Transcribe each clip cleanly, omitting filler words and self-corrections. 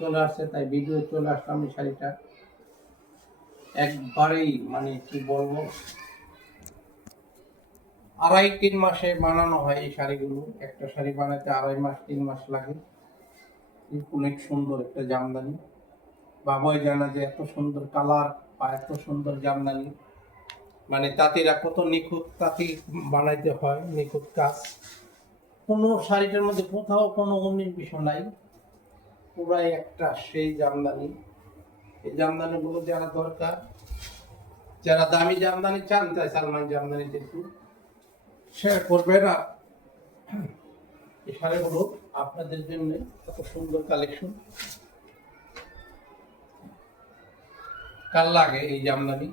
চলে আসছে, তাই ভিডিও চলে আসলাম। এই শাড়িটা একবারেই মানে কি বলবো, 2.5-3 মাসে বানানো হয় এই শাড়িগুলো। একটা শাড়ি বানাতে 2.5 মাস 3 মাস লাগে। অনেক সুন্দর একটা জামদানি, বাবাই জানা যে এত সুন্দর কালার বা এত সুন্দর জামদানি, মানে তাঁতিরা কত নিখুঁত তাঁতি বানাইতে হয়, নিখুঁত কাজ। কোনো শাড়িটার মধ্যে কোথাও কোনো 19 বিষয় নাই, পুরাই একটা সেই জামদানি। এই জামদানিগুলো যারা দরকার, যারা দামি জামদানি চান, তাই সালমান জামদানিতে একটু শেয়ার করবেন। আর এই শাড়িগুলো আপনাদের জন্য এত সুন্দর কালেকশন। কার লাগে এই জামদানি,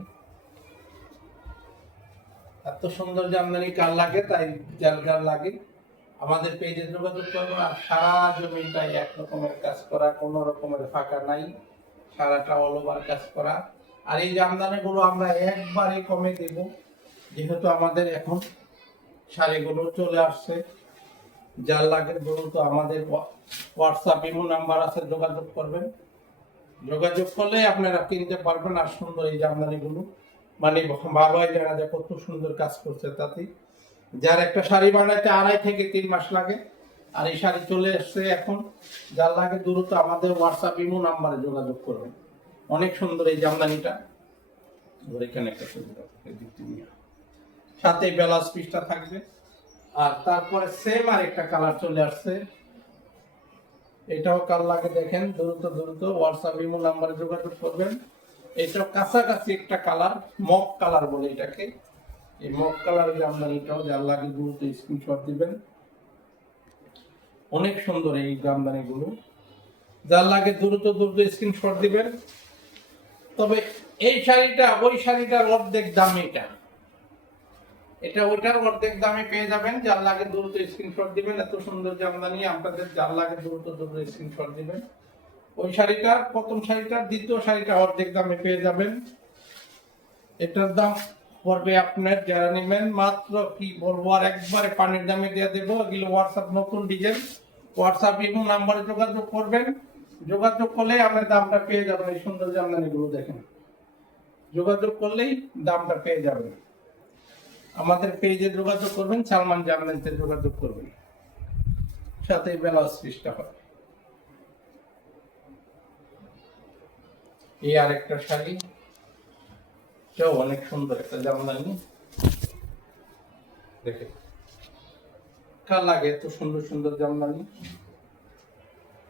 এত সুন্দর জামদানি কার লাগে? তাই যার যার লাগে আমাদের পেজে যোগাযোগ করবো। আর সারা জমিটাই এক রকমের কাজ করা, কোনো রকমের ফাঁকা নাই, সারাটা অল ওভার কাজ করা। আর এই জামদানিগুলো আমরা একবারে কমে দেব, যেহেতু আমাদের এখন শাড়িগুলো চলে আসছে। যার লাগে বলুন তো, আমাদের হোয়াটসঅ্যাপ ইমো নাম্বার আছে, যোগাযোগ করবেন। যোগাযোগ করলে আপনারা কিনতে পারবেন। আর সুন্দর এই জামদানিগুলো, মানে বাবাই জানা যায় কত সুন্দর কাজ করছে তাতে। যার একটা শাড়ি বানাইতে 2.5 থেকে 3 মাস লাগে, আর এই শাড়ি চলে এসছে এখন। যার লাগে দ্রুত আমাদের হোয়াটসঅ্যাপ ইমো নাম্বারে যোগাযোগ করবেন। অনেক সুন্দর এই জামদানিটা। এখানে একটা সুবিধা সাথে ব্লাউজ পিসটা থাকবে। আর তারপরে সেম আর একটা কালার চলে আসছে, এটাও কাল লাগে দেখেন। দ্রুত হোয়াটসঅ্যাপ ইমো নাম্বারে যোগাযোগ করবেন। এটাও কাছাকাছি একটা কালার, মক কালার বলে এটাকে। এই মক কালারের জামদানিটাও যার লাগে দ্রুত স্ক্রিনশট দিবেন। অনেক সুন্দর এই জামদানিগুলো, যার লাগে দ্রুত স্ক্রিনশট দিবেন। তবে এই শাড়িটা ওই শাড়িটার অর্ধেক দাম, এটা ওইটার অর্ধেক দামে পেয়ে যাবেন। যার লাগে দ্রুত স্ক্রিনশট দিবেন। এত সুন্দর জামদানি আপনাদের, যার লাগে দ্রুত স্ক্রিনশট দিবেন। ওই শাড়িটার প্রথম শাড়িটার দ্বিতীয় শাড়িটা অর্ধেক দামে পেয়ে যাবেন। এটার দাম পড়বে আপনার, যারা নেবেন মাত্র কি বলবো, আর একবারে পানির দামে দিয়ে দেবো। এগুলো হোয়াটসঅ্যাপ নতুন ডিজাইন, হোয়াটসঅ্যাপ ইমো নাম্বারে যোগাযোগ করবেন। যোগাযোগ করলে আপনার দামটা পেয়ে যাবেন। এই সুন্দর জামদানিগুলো দেখেন, যোগাযোগ করলেই দামটা পেয়ে যাবেন। আমাদের পেজে যোগাযোগ করবেন, সালমান জামদানিতে যোগাযোগ করবেন, সাথে ব্লাউজ পিসটা হবে। এই আরেকটা শাড়ি, এটাও অনেক সুন্দর একটা জামদানি। দেখে কার লাগে এত সুন্দর সুন্দর জামদানি?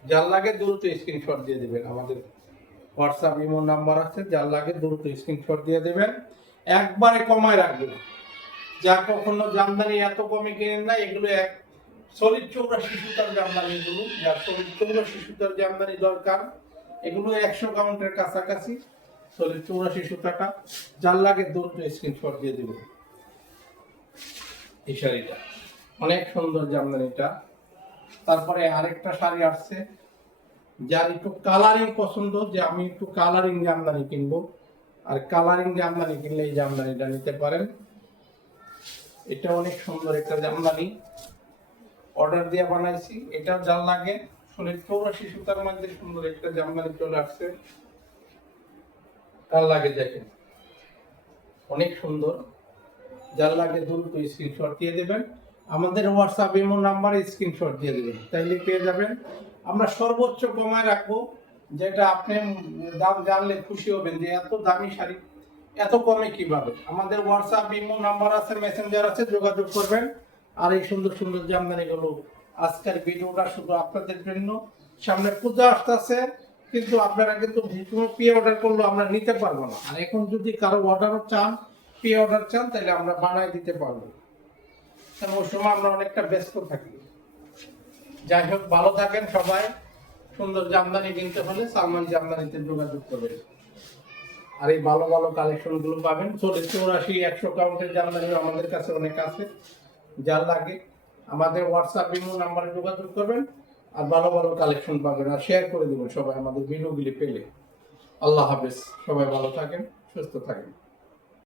যার লাগে দ্রুত স্ক্রিনশট দিয়ে দিবেন। আমাদের হোয়াটসঅ্যাপ ইমো নাম্বার আছে, যার লাগে দ্রুত স্ক্রিনশট দিয়ে দেবেন। একবারে কমায় রাখবেন। যা কখনো জামদানি এত কমে কিনেন না, এগুলো এক সলিড 84 সুতার জামদানি। এগুলো যার সলিড 84 সুতার জামদানি দরকার, এগুলো 100 কাউন্টের কাছাকাছি সলিড 84 সুতাটা। যার লাগে দ্রুত স্ক্রিনশট দিয়ে দেবেন। এই শাড়িটা অনেক সুন্দর জামদানিটা। তারপরে আরেকটা শাড়ি আসছে, যার একটু কালারিং পছন্দ, যে আমি একটু কালারিং জামদানি কিনবো, আর কালারিং জামদানি কিনলে এই জামদানিটা নিতে পারেন। এটা অনেক সুন্দর একটা জামদানি, অর্ডার দিয়ে বানাইছি। এটা যার লাগে সলিড 84 সুতার মধ্যে সুন্দর একটা জামদানি চলে আসছে। কার লাগে দেখেন, অনেক সুন্দর। যার লাগে দ্রুত স্ক্রিনশট দিয়ে দেবেন। আমাদের হোয়াটসঅ্যাপ ইমো নাম্বারে স্ক্রিনশট দিয়ে দেবেন, তাইলে পেয়ে যাবেন। আমরা সর্বোচ্চ কমায় রাখবো, যেটা আপনি দাম জানলে খুশি হবেন যে এত দামি শাড়ি এত কমে কিভাবে। আমাদের হোয়াটসঅ্যাপ ইমো নাম্বার আছে, মেসেঞ্জার আছে, যোগাযোগ করবেন। আর এই সুন্দর সুন্দর জামদানিগুলো, আজকের ভিডিওটা শুধু আপনাদের জন্য। সামনে পূজা আসতেছে, কিন্তু আপনারা কিন্তু পে অর্ডার করলে আমরা নিতে পারবো না। আর এখন যদি কারো অর্ডারও চান, পে অর্ডার চান, তাহলে আমরা বানাই দিতে পারবো, কারণ ওই সময় আমরা অনেকটা ব্যস্ত থাকি। যাই হোক, ভালো থাকেন সবাই। সুন্দর জামদানি কিনতে হলে সালমান জামদানিতে যোগাযোগ করবেন। আর এই ভালো ভালো কালেকশন গুলো পাবেন। 84 100 কাউন্টের জামদানি আমাদের কাছে অনেক আছে। যার লাগে আমাদের হোয়াটসঅ্যাপ ইমো নাম্বারে যোগাযোগ করবেন, আর ভালো ভালো কালেকশন পাবেন। আর শেয়ার করে দেবেন সবাই আমাদের ভিডিওগুলি পেলে। আল্লাহ হাফেজ, সবাই ভালো থাকেন, সুস্থ থাকেন।